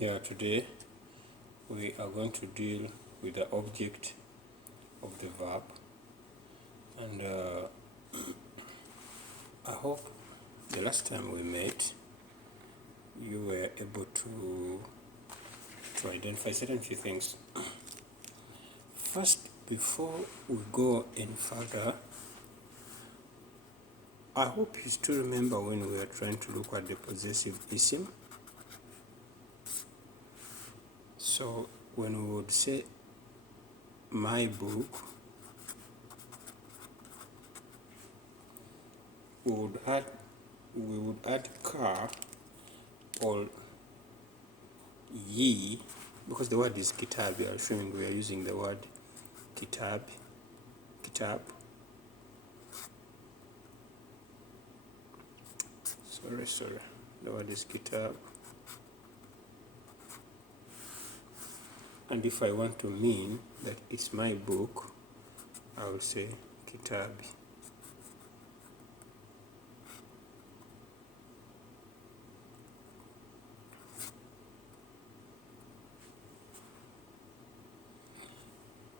Yeah, today we are going to deal with the object of the verb, and I hope the last time we met you were able to identify certain few things. First, before we go any further, I hope you still remember when we were trying to look at the possessive isim. So when we would say my book, we would add car or ye, because the word is kitab. We are showing we are using the word kitab. Sorry. The word is kitab. And if I want to mean that it's my book, I will say kitabi.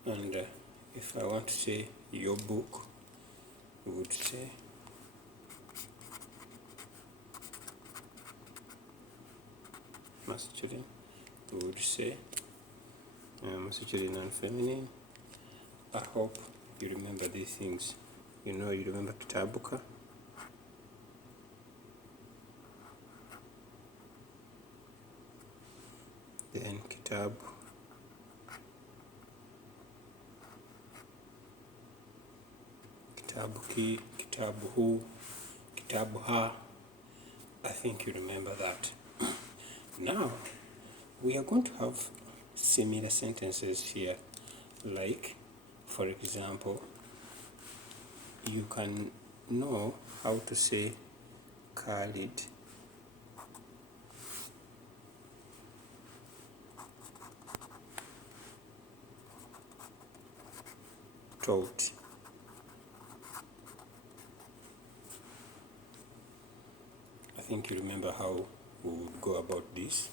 And if I want to say your book, we would say masculine. We would say masculine and feminine. I hope you remember these things. You remember kitabuka. Then kitab. Kitabuki, kitabuhu, kitabuha. I think you remember that. Now, we are going to have similar sentences here. Like, for example, you can know how to say Khalid taught. I think you remember how we would go about this.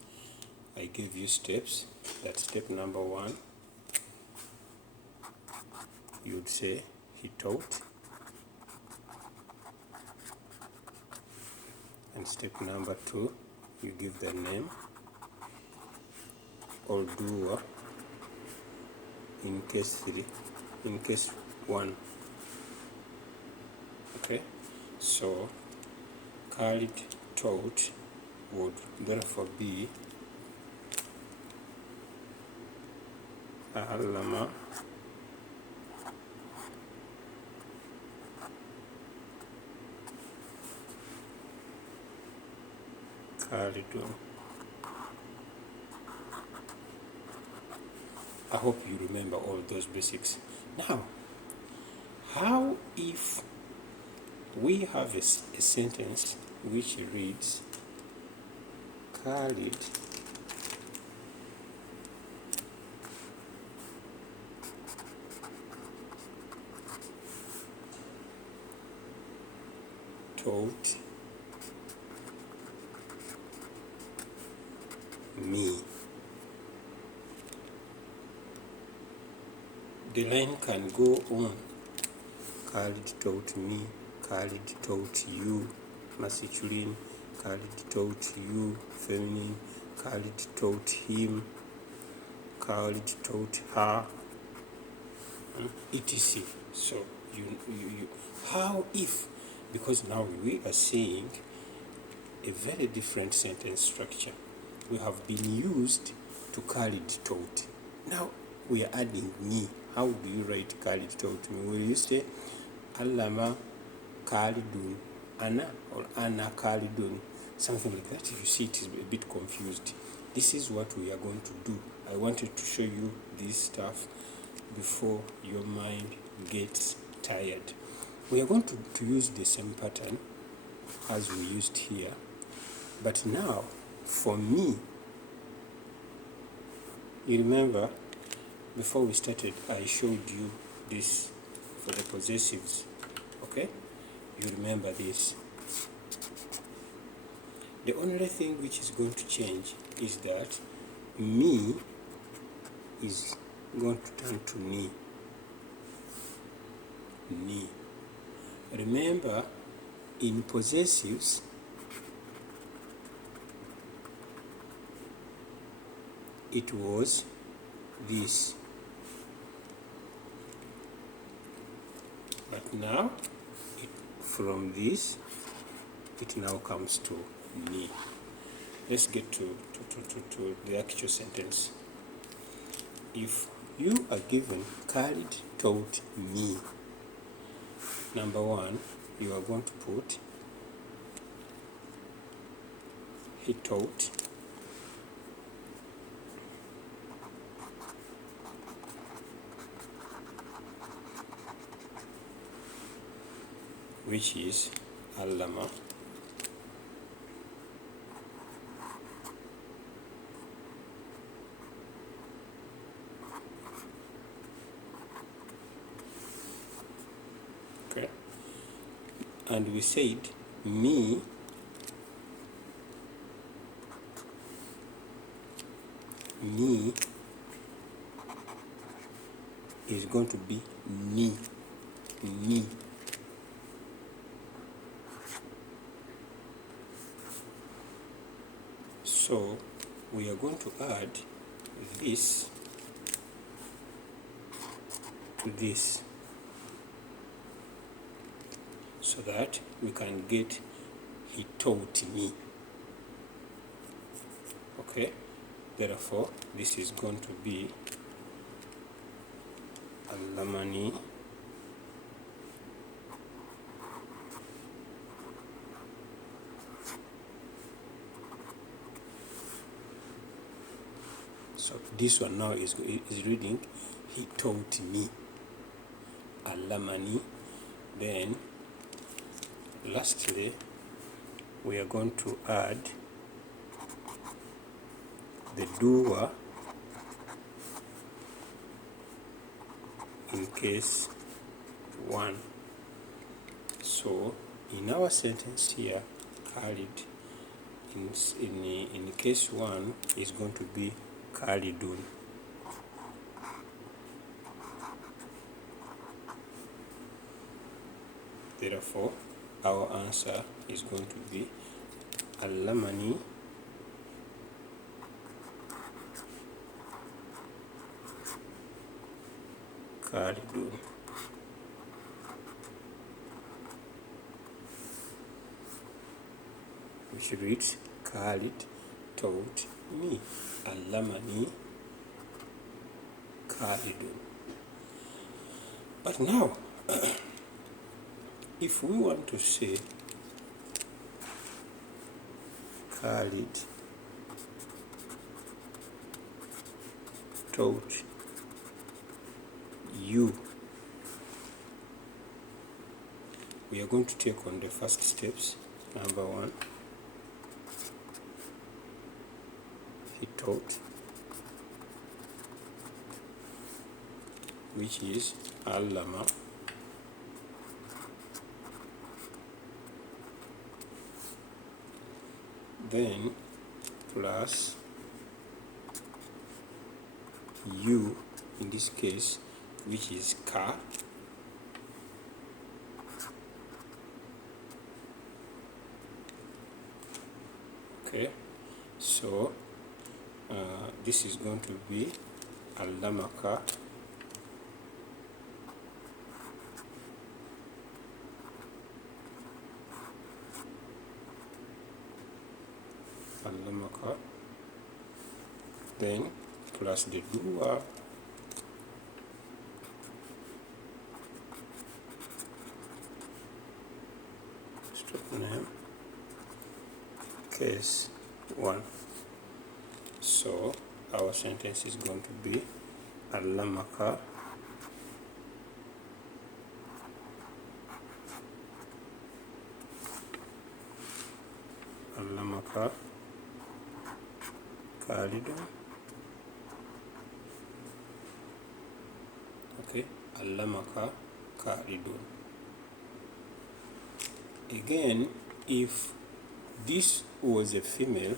I gave you steps. That's step number 1. You would say he taught. And step number 2, you give the name or doer in case 1. Okay, so Khalid taught would therefore be Allama Khalidun. I hope you remember all those basics. Now, how if we have a sentence which reads Khalid taught me. The line can go on. Khalid taught me, Khalid taught you, masculine, Khalid taught you, feminine, Khalid taught him, Khalid taught her, etc. So you how if, because now we are seeing a very different sentence structure. We have been used to Khalid taught. Now we are adding me. How do you write Khalid taught me? Will you say Allama Khalidun Ana or Ana Khalidun? Something like that. You see, it is a bit confused. This is what we are going to do. I wanted to show you this stuff before your mind gets tired. We are going to use the same pattern as we used here, but now for me, you remember before we started I showed you this for the possessives. Okay, you remember this. The only thing which is going to change is that me is going to turn to ni. Ni. Remember, in possessives, it was this. But now, from this, it now comes to ni. Let's get to the actual sentence. If you are given carried, taught, me, number one, you are going to put he taught, which is allama, okay, and we said me is going to be ni. So we are going to add this to this so that we can get he taught me. Okay, therefore this is going to be allamani so this one now is reading he taught me, allamani. Then lastly we are going to add the doer in case 1. So in our sentence here, carried in case 1 is going to be carridun. Therefore, our answer is going to be allamani carridun. Which reads Khalid taught me, allamani Khalidun. But now, if we want to say Khalid taught you, we are going to take on the first steps. Number 1, he taught, which is allama, then plus you in this case, which is ka, okay, so this is going to be allamaka then plus the doer stop name case 1. So our sentence is going to be allamaka Khalidun. Okay, allamaka Khalidun. Again, if this was a female,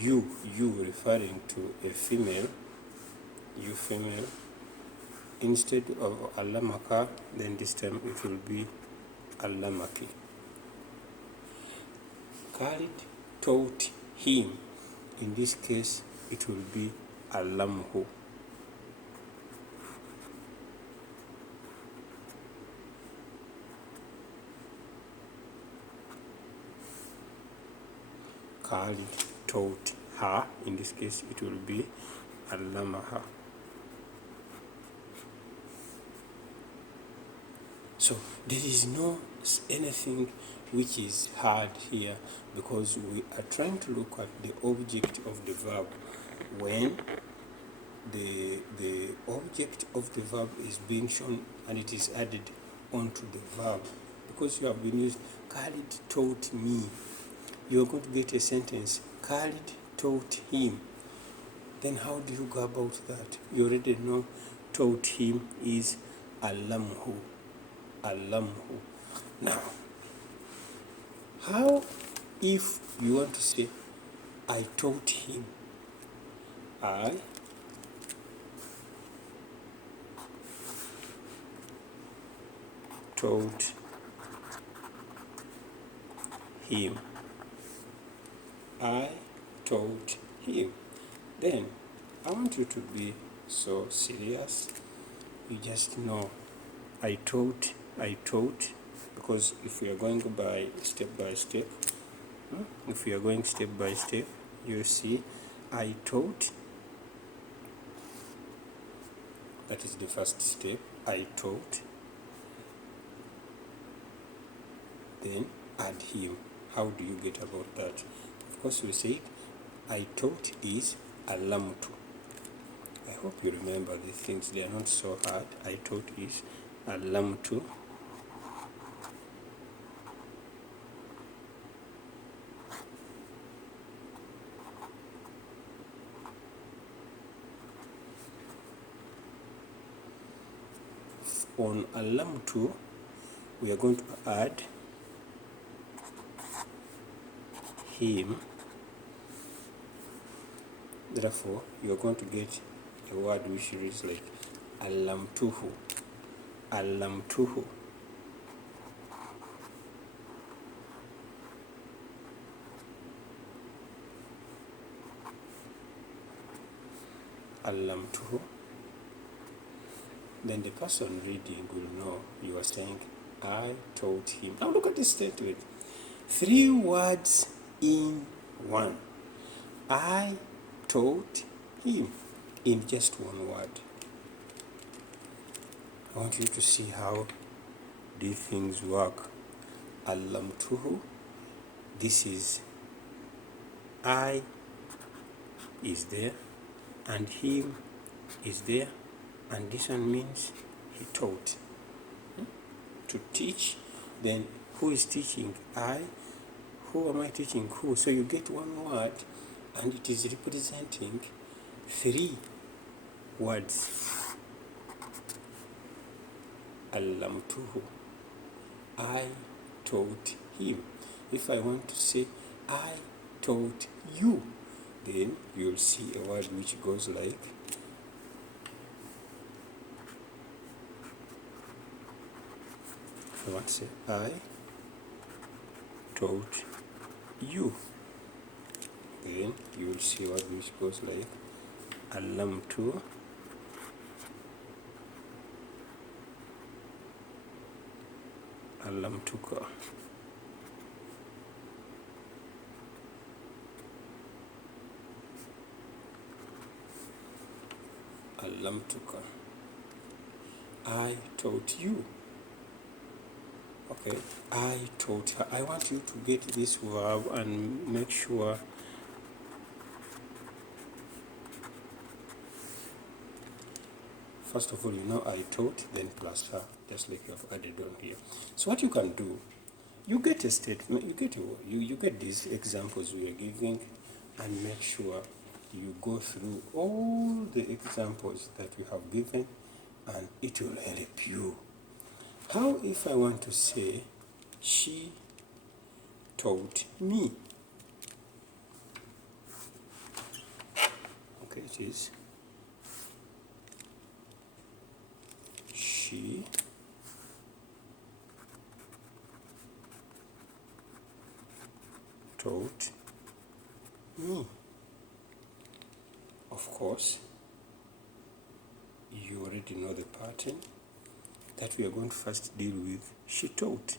you referring to a female, you female, instead of allamaka, then this time it will be allamaki. Khalid taught him, in this case it will be allamhu. Khalid taught her, in this case it will be allamaha. So there is no anything which is hard here, because we are trying to look at the object of the verb when the object of the verb is being shown and it is added onto the verb. Because you have been used, Khalid taught me, you are going to get a sentence, Khalid taught him. Then how do you go about that? You already know taught him is allamhu. Allamhu. Now, how if you want to say I taught him? I taught him. I taught him. Then I want you to be so serious. You just know I taught, because if we are going by step, if we are going step by step, you see I taught, that is the first step, I taught, then add him. How do you get about that? Of course we said I taught is allamtu. I hope you remember these things, they are not so hard. I taught is allamtu. On allamtu, we are going to add him. Therefore, you are going to get a word which reads like allamtuhu. Allamtuhu. Allamtuhu. Then the person reading will know you are saying I taught him. Now look at this statement. 3 words in one. I taught him, in just one word. I want you to see how these things work. Allamtuhu, this is I is there, and him is there, and this one means he taught. To teach, then who is teaching? I. Who am I teaching? Who? So you get one word and it is representing 3 words. Allamtuhu. I taught him. If I want to say I taught you, then you'll see a word which goes like I want to say I taught you, then you will see what which goes like allamtu allamtuka. Allamtuka. I taught you. Okay, I taught her. I want you to get this verb and make sure first of all, you know I taught, then plus her, just like you have added on here. So what you can do, you get a statement, you get these examples we are giving, and make sure you go through all the examples that we have given, and it will help you. How if I want to say she taught me? Okay, it is she taught me. Of course, you already know the pattern that we are going to first deal with. She taught,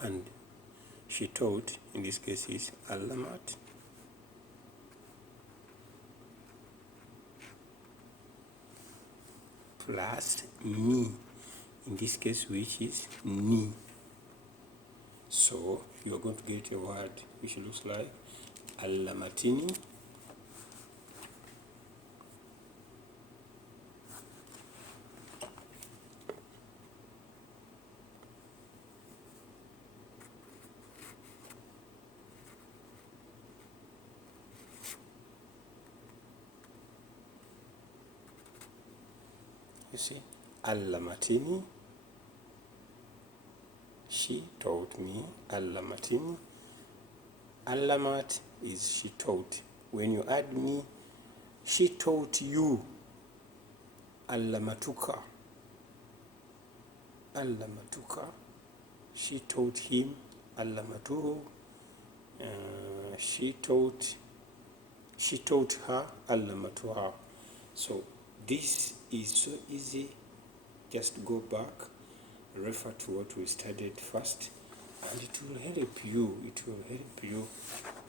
and she taught in this case is alamat plus me, in this case, which is ni. So you are going to get a word which looks like alamatini you see, alamatini, she taught me, alamatini. Alamat is she taught. When you add me, she taught you, alamatuka. Alamatuka, she taught him, alamatuhu. She taught her, alamatuha. So this is so easy. Just go back, refer to what we studied first, and it will help you. It will help you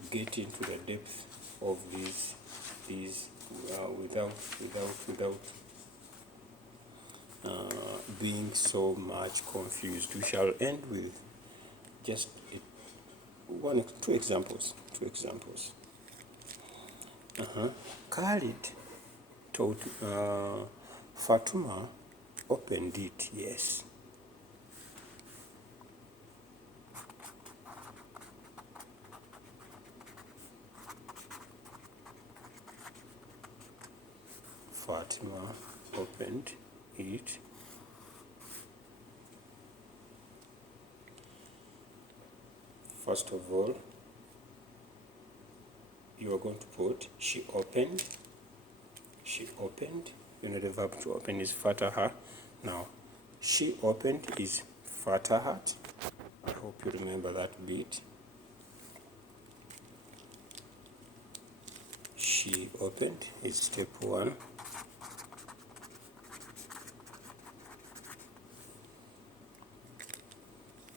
get into the depth of these without being so much confused. We shall end with just two examples. Khalid told Fatuma opened it. Yes. Fatima opened it. First of all, you are going to put she opened. She opened. You know the verb to open is fataha. Now, she opened is fatahat. I hope you remember that bit. She opened is step 1.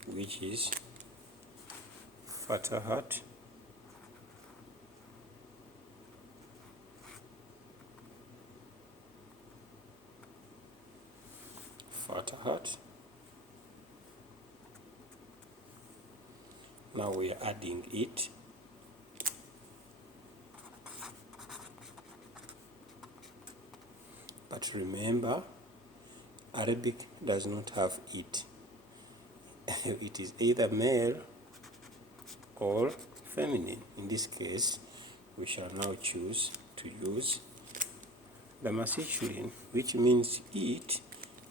Which is fatahat. Fatahat. Now we are adding it. But remember, Arabic does not have it. It is either male or feminine. In this case, we shall now choose to use the masculine, which means it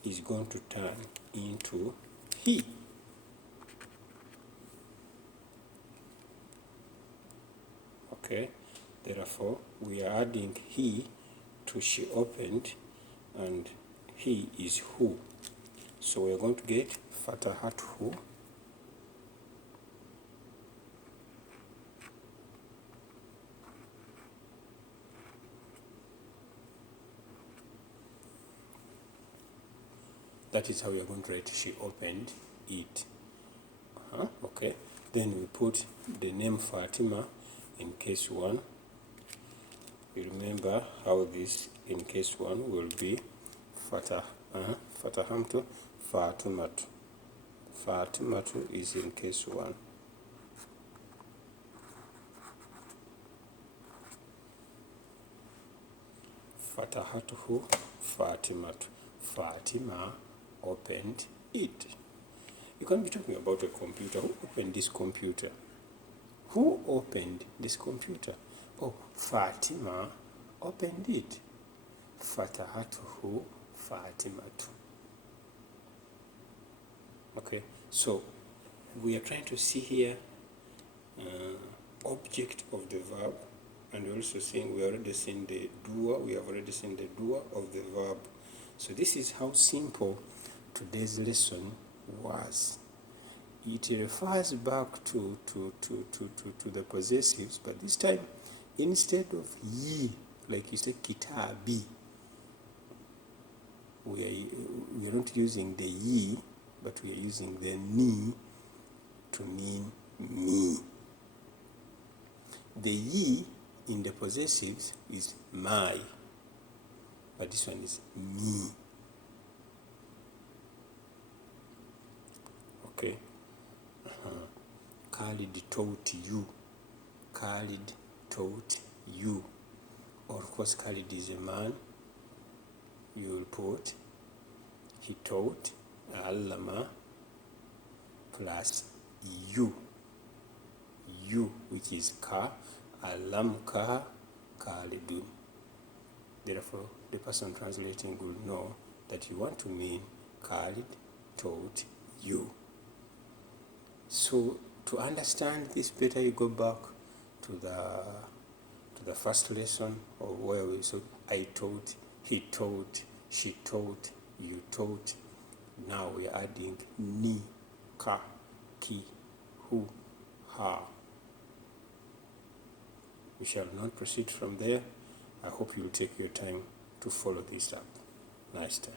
is going to turn into he. Okay, therefore we are adding he to she opened, and he is who. So we are going to get fatahat who that is how we are going to write she opened it. Okay, then we put the name Fatima in case 1. You remember how this in case 1 will be Fatahamtu Fatimatu. Fatimatu is in case 1. Fatahatuhu Fatimatu. Fatima opened it. You can't be talking about a computer. Who opened this computer? Who opened this computer? Oh, Fatima opened it. Fatahatuhu Fatimatu. Okay, so we are trying to see here object of the verb, and we're also seeing, we already seen the doer, we have already seen the doer of the verb. So this is how simple today's lesson was. It refers back to the possessives, but this time, instead of ye, like you say kitabi, we are not using the ye, but we are using the ni to mean me. The ye in the possessives is my, but this one is me. Okay. Khalid taught you. Khalid taught you. Or of course, Khalid is a man. You will put he taught, allama, plus you. You, which is ka, alamka, Khalidun. Therefore, the person translating will know that you want to mean Khalid taught you. So, to understand this better, you go back to the first lesson, or where we said I taught, he taught, she taught, you taught. Now we are adding ni, ka, ki, hu, ha. We shall not proceed from there. I hope you will take your time to follow this up. Nice time.